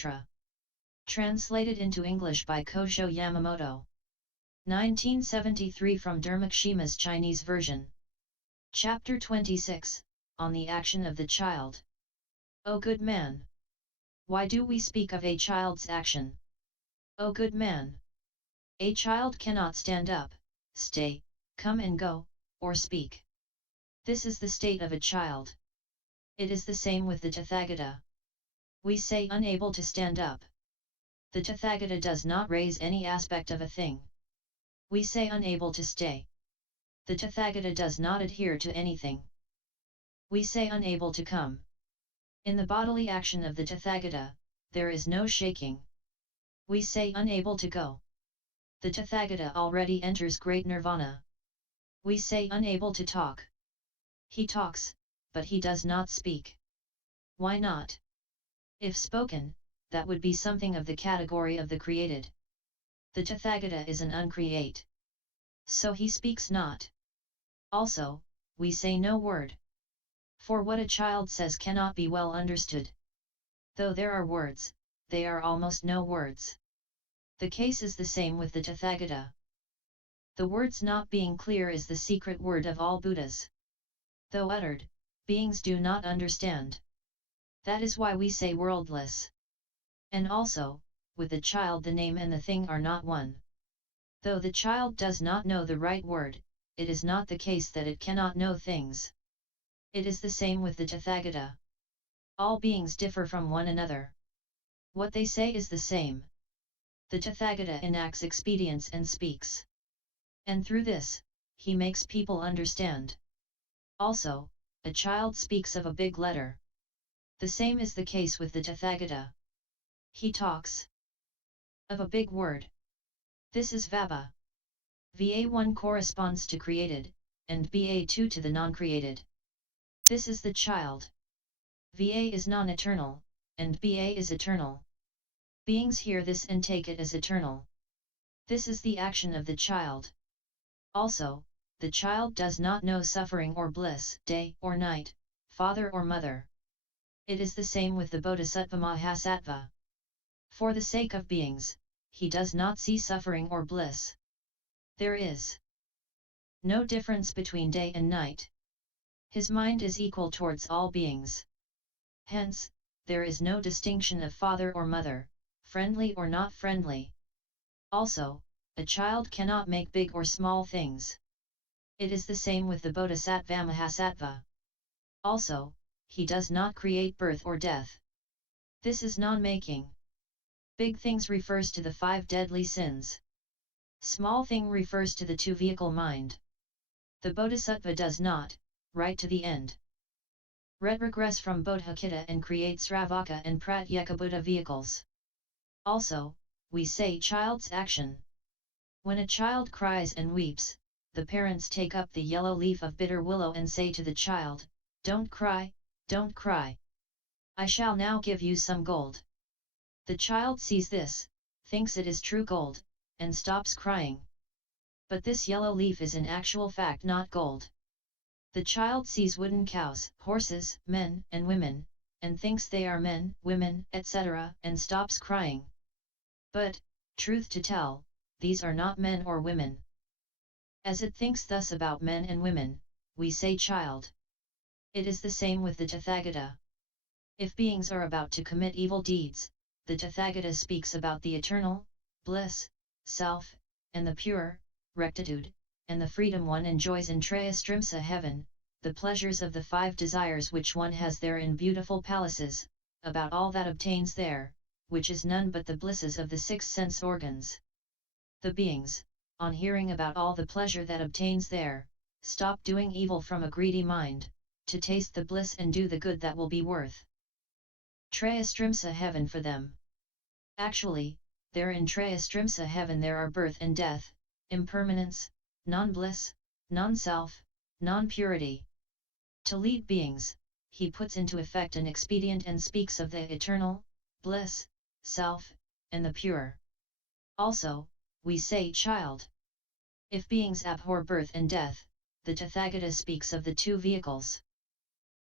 Sutra. Translated into English by Kosho Yamamoto. 1973 from Dharmakshema's Chinese version. Chapter 26, On the Action of the Child. O good man! Why do we speak of a child's action? O good man! A child cannot stand up, stay, come and go, or speak. This is the state of a child. It is the same with the Tathagata. We say unable to stand up. The Tathagata does not raise any aspect of a thing. We say unable to stay. The Tathagata does not adhere to anything. We say unable to come. In the bodily action of the Tathagata, there is no shaking. We say unable to go. The Tathagata already enters Great Nirvana. We say unable to talk. He talks, but he does not speak. Why not? If spoken, that would be something of the category of the created. The Tathagata is an Uncreate. So he speaks not. Also, we say no word. For what a child says cannot be well understood. Though there are words, they are almost no words. The case is the same with the Tathagata. The words not being clear is the secret word of all Buddhas. Though uttered, beings do not understand. That is why we say worldless. And also, with the child the name and the thing are not one. Though the child does not know the right word, it is not the case that it cannot know things. It is the same with the Tathagata. All beings differ from one another. What they say is the same. The Tathagata enacts expedience and speaks. And through this, he makes people understand. Also, a child speaks of a big letter. The same is the case with the Tathagata. He talks of a big word. This is Vabha. Va1 corresponds to created, and Ba2 to the non-created. This is the child. Va is non-eternal, and Ba is eternal. Beings hear this and take it as eternal. This is the action of the child. Also, the child does not know suffering or bliss, day or night, father or mother. It is the same with the Bodhisattva Mahasattva. For the sake of beings, he does not see suffering or bliss. There is no difference between day and night. His mind is equal towards all beings. Hence, there is no distinction of father or mother, friendly or not friendly. Also, a child cannot make big or small things. It is the same with the Bodhisattva Mahasattva. Also, he does not create birth or death. This is non-making. Big things refers to the 5 deadly sins. Small thing refers to the 2-vehicle mind. The Bodhisattva does not, right to the end. Regress from Bodhicitta and creates Sravaka and Pratyekabuddha vehicles. Also, we say child's action. When a child cries and weeps, the parents take up the yellow leaf of bitter willow and say to the child, "Don't cry, don't cry. I shall now give you some gold." The child sees this, thinks it is true gold, and stops crying. But this yellow leaf is in actual fact not gold. The child sees wooden cows, horses, men and women, and thinks they are men, women, etc., and stops crying. But, truth to tell, these are not men or women. As it thinks thus about men and women, we say child. It is the same with the Tathagata. If beings are about to commit evil deeds, the Tathagata speaks about the eternal, bliss, self, and the pure, rectitude, and the freedom one enjoys in Trayastrimsa heaven, the pleasures of the 5 desires which one has there in beautiful palaces, about all that obtains there, which is none but the blisses of the 6 sense organs. The beings, on hearing about all the pleasure that obtains there, stop doing evil from a greedy mind, to taste the bliss and do the good that will be worth Trayastrimsa heaven for them. Actually, there in Trayastrimsa heaven there are birth and death, impermanence, non-bliss, non-self, non-purity. To lead beings, he puts into effect an expedient and speaks of the eternal, bliss, self, and the pure. Also, we say child. If beings abhor birth and death, the Tathagata speaks of the 2 vehicles.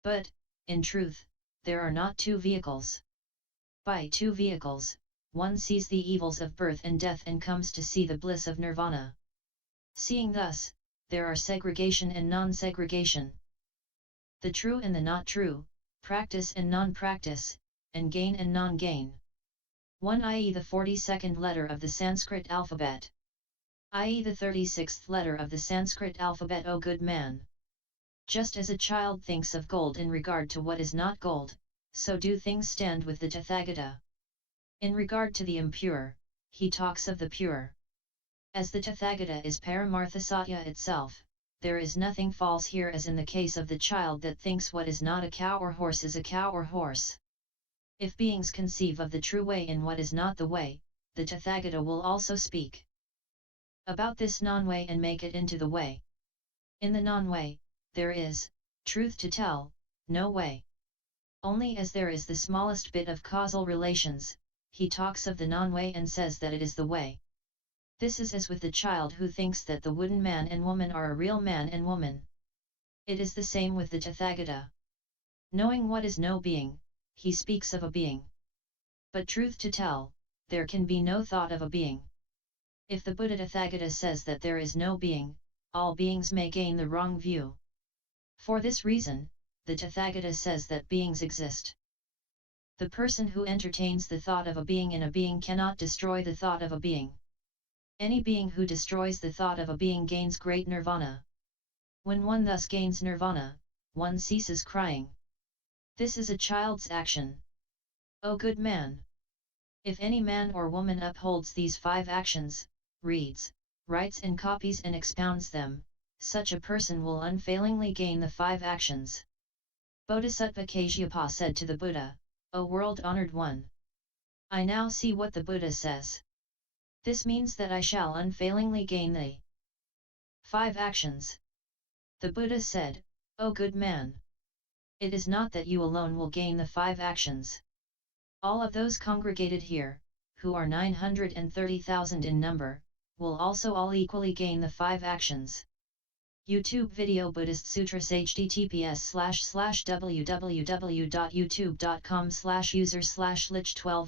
But, in truth, there are not 2 vehicles. By two vehicles, one sees the evils of birth and death and comes to see the bliss of nirvana. Seeing thus, there are segregation and non-segregation. The true and the not true, practice and non-practice, and gain and non-gain. 1 i.e. the 42nd letter of the Sanskrit alphabet. I.e. the 36th letter of the Sanskrit alphabet. O good man! Just as a child thinks of gold in regard to what is not gold, so do things stand with the Tathagata. In regard to the impure, he talks of the pure. As the Tathagata is Paramartha Satya itself, there is nothing false here as in the case of the child that thinks what is not a cow or horse is a cow or horse. If beings conceive of the true way in what is not the way, the Tathagata will also speak about this non-way and make it into the way. In the non-way, there is, truth to tell, no way. Only as there is the smallest bit of causal relations, he talks of the non-way and says that it is the way. This is as with the child who thinks that the wooden man and woman are a real man and woman. It is the same with the Tathagata. Knowing what is no being, he speaks of a being. But truth to tell, there can be no thought of a being. If the Buddha Tathagata says that there is no being, all beings may gain the wrong view. For this reason, the Tathagata says that beings exist. The person who entertains the thought of a being in a being cannot destroy the thought of a being. Any being who destroys the thought of a being gains Great Nirvana. When one thus gains Nirvana, one ceases crying. This is a child's action. O good man! If any man or woman upholds these 5 actions, reads, writes and copies and expounds them, such a person will unfailingly gain the 5 actions. Bodhisattva Kashyapa said to the Buddha, O world-honored one! I now see what the Buddha says. This means that I shall unfailingly gain the 5 actions. The Buddha said, O good man! It is not that you alone will gain the 5 actions. All of those congregated here, who are 930,000 in number, will also all equally gain the 5 actions. YouTube video Buddhist Sutras https://www.youtube.com/user/lich12